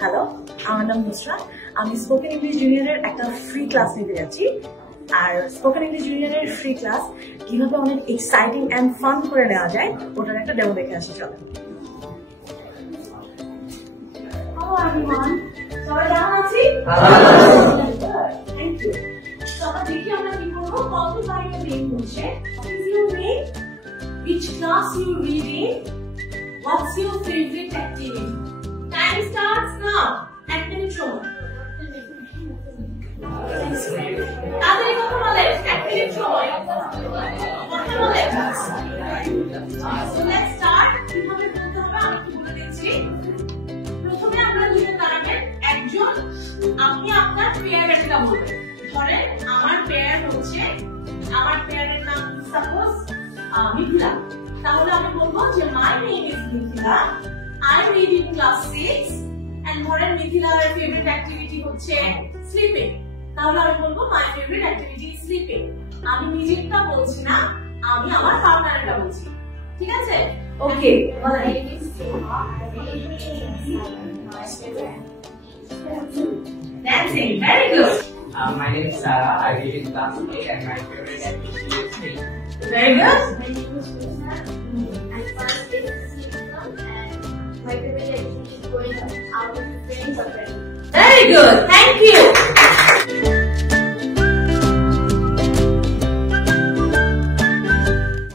হ্যালো, আমার নাম নুসরাত। আমি স্পোকেন ইংলিশ জুনিয়রের একটা ফ্রি ক্লাস নিতে যাচ্ছি। আর স্পোকেন ইংলিশ জুনিয়রের ফ্রি ক্লাস কিভাবে অনেক এক্সাইটিং অ্যান্ড ফান করে নেওয়া যায় ওটার একটা ডেমো দেখে আসি। চলেন। Hello everyone, সবাই কেমন আছি? Thank you. সবাই দেখি আমরা কি করবো। কত লাইনের নেম হচ্ছে What is your name? Which class you reading? What's your favorite activity? Time starts now. 1 minute সময়। তাড়াতাড়ি কথা বলেন। 1 মিনিট সময়। কথা বলেন। So let's start. কিভাবে বলতে হবে আমি একটু বলে দিচ্ছি। প্রথমে আমরা লিখে দাঁড়াবেন একজন, আপনি আপনার পেয়ারের নাম বলবেন। ধরেন আমার পেয়ারের নাম সাপোজ মিথিলা। তাহলে আমি বলবো যে my name is Mithila, I read in class 6 and ধরেন মিথিলার ফেভারিট অ্যাক্টিভিটি হচ্ছে স্লিপিং। তাহলে আমি বলবো my favourite activity is sleeping. আমি নিজেরটা বলছি না, আমি আমার পার্টনারটা বলছি। ঠিক আছে? ওকে, dancing, very good. My name is Sarah. I read in class 8 and my favorite activity is singing. Very good. My name is Krishna. I'm first grade and my favorite activity is going out with friends or friends. Very good. Thank you.